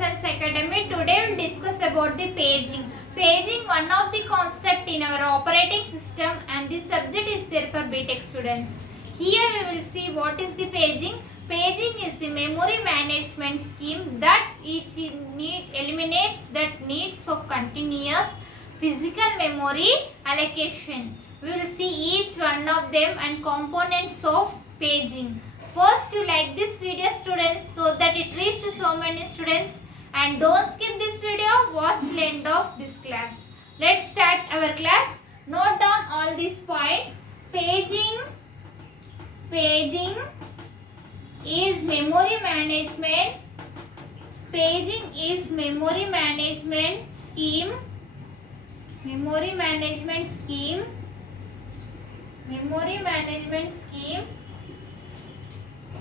Science Academy. Today we will discuss about the paging. Paging, one of the concept in our operating system, and this subject is there for B.Tech students. Here we will see what is the paging. Paging is the memory management scheme that eliminates that needs of continuous physical memory allocation. We will see each one of them and components of paging. First, you like this video, students, so that it reaches to so many students, and don't skip this video, watch till end of this class. Let's start our class. Note down all these points. Paging is memory management. Paging is memory management scheme. Memory management scheme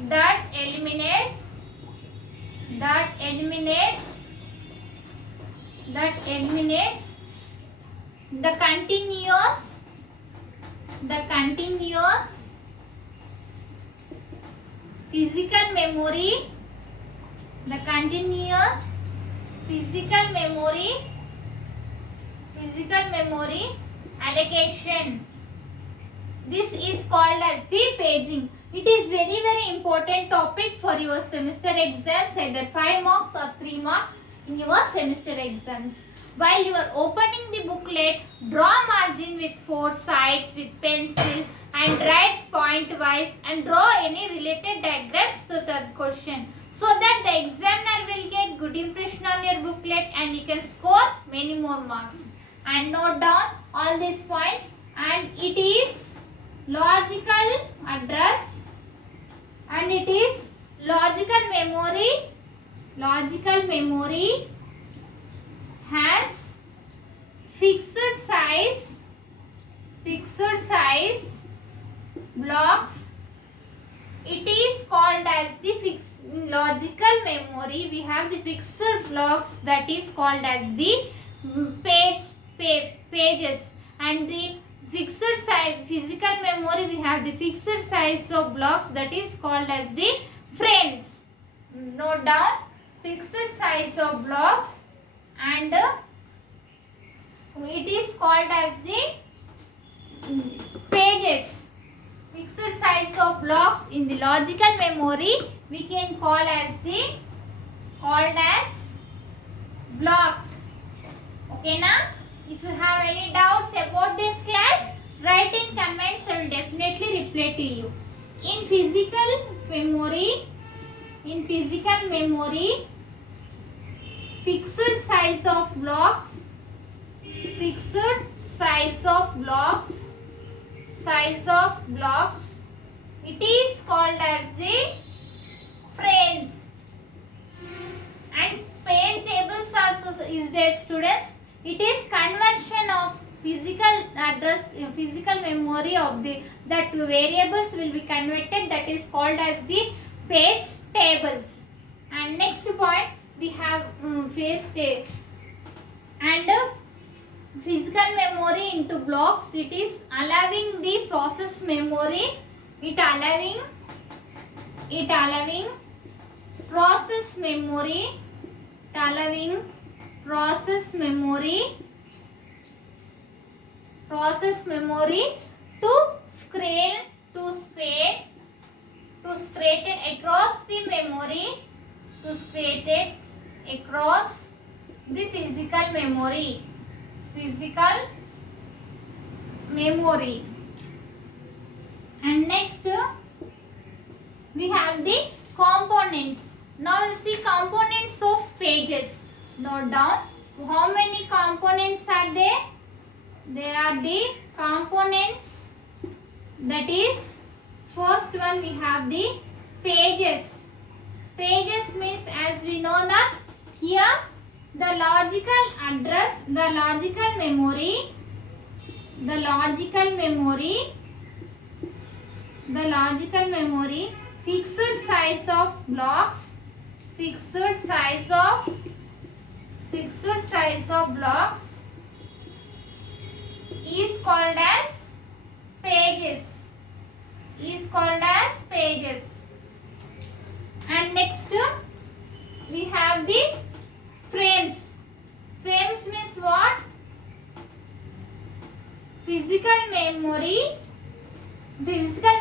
that eliminates the continuous physical memory allocation. This is called as the paging. It is very important topic for your semester exams, either 5 marks or 3 marks in your semester exams. While you are opening the booklet, draw margin with 4 sides with pencil and write point wise and draw any related diagrams to the question, so that the examiner will get good impression on your booklet and you can score many more marks. And note down all these points. And it is logical address and it is logical memory has fixed size blocks. It is called as the fixed logical memory. We have the fixed blocks that is called as the pages, and the fixed size physical memory we have the fixed size of blocks that is called as the frames. Note down fixed size of blocks, and it is called as the pages. Fixed size of blocks in the logical memory we can called as blocks. Okay na? If you have any doubts about this class, write in comments. I will definitely reply to you. In physical memory, fixed size of blocks, it is called as the frames. And page tables also is there, students. It is conversion of physical memory of that variables will be converted, that is called as the page tables. And next point we have physical memory into blocks. It is allowing the process memory. It allowing process memory to spread it across the memory, to spread it across the physical memory. And next we have the components. Now we'll see components of pages. Note down how many components are there. There are the components, that is first one we have the pages. Pages means, as we know that here the logical address, the logical memory, fixed size of blocks, is called as pages. And next we have the physical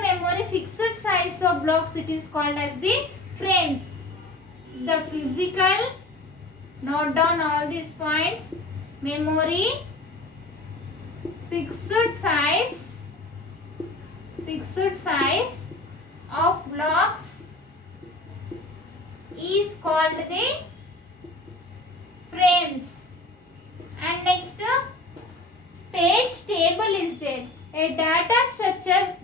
memory fixed size of blocks, it is called as the frames. The physical, note down all these points, memory fixed size of blocks is called the frames. And next, page table is there. A data structure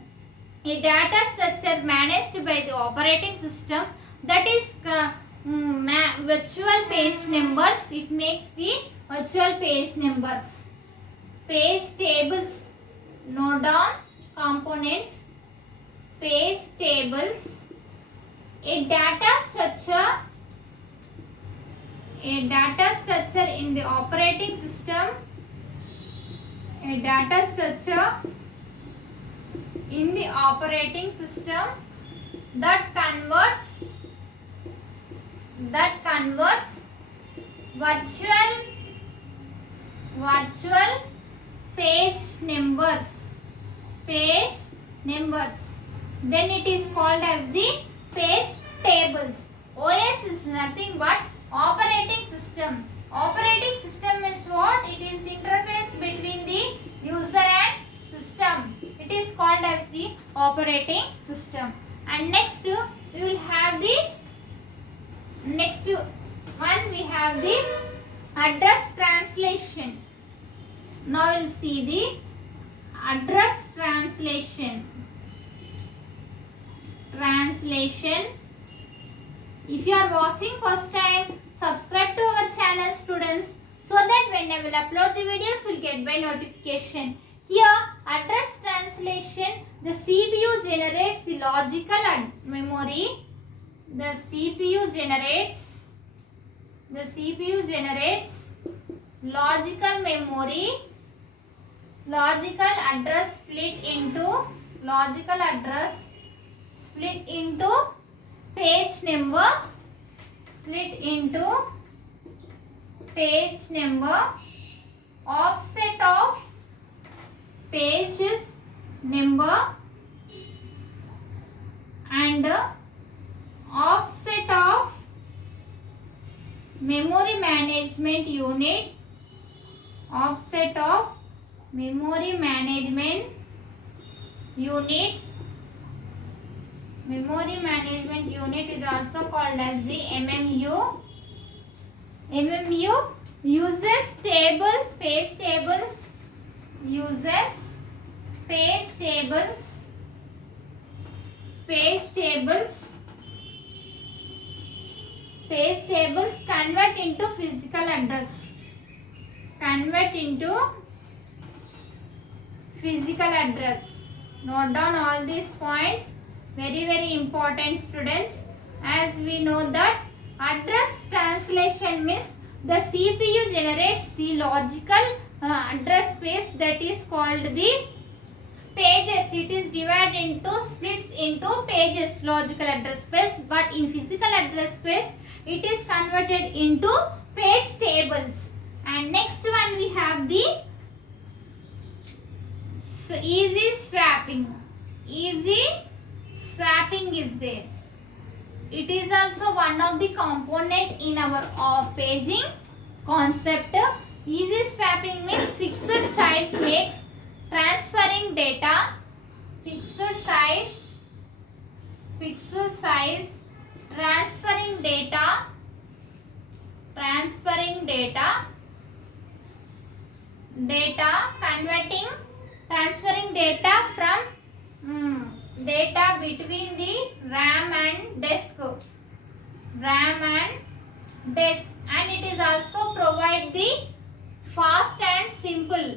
managed by the operating system, that is virtual page numbers. It makes the virtual page numbers. Page tables, note down components. Page tables, a data structure in the operating system, that converts virtual page numbers. Then it is called as the page tables. OS is nothing but operating system. Operating system means what? It is the interface between the user and system. It is called as the operating system. And next we will have the address translation. Now you will see the address translation. If you are watching first time, subscribe to our channel, students, so that when I will upload the videos, you will get by notification. Here, address translation, the CPU generates the logical memory. The CPU generates logical memory, logical address split into page number, offset of pages number, and offset of memory management unit. Memory management unit is also called as the MMU. MMU uses page tables convert into physical address. Note down all these points, very important, students. As we know that address translation means the CPU generates the logical address space, that is called the pages. It is divided splits into pages, logical address space, but in physical address space it is converted into page tables. And next one we have the easy swapping. Easy swapping is there. It is also one of the component in our paging concept. Easy swapping means fixed size makes transferring data. Fixed size transferring data transferring data from data between the RAM and disk, and it is also provide the fast and simple.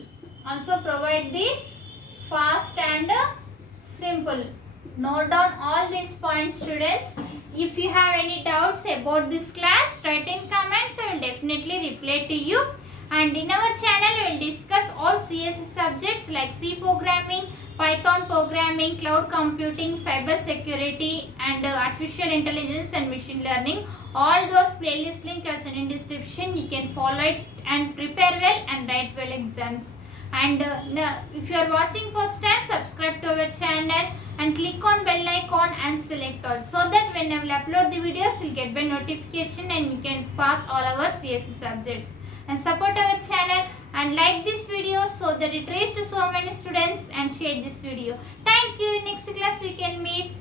Note down all these points, students. If you have any doubts about this class, write in comments. I will definitely reply to you. And in our channel, we will discuss all CSS subjects like C programming, Python programming, cloud computing, cyber security, and artificial intelligence and machine learning. All those playlist links are in description. You can follow it and prepare well and write well exams. And if you are watching first time, subscribe to our channel and click on bell icon and select all, so that when I will upload the videos you'll get by notification and you can pass all our CSE subjects. And support our channel and like this video so that it reaches to so many students, and share this video. Thank you. Next class we can meet.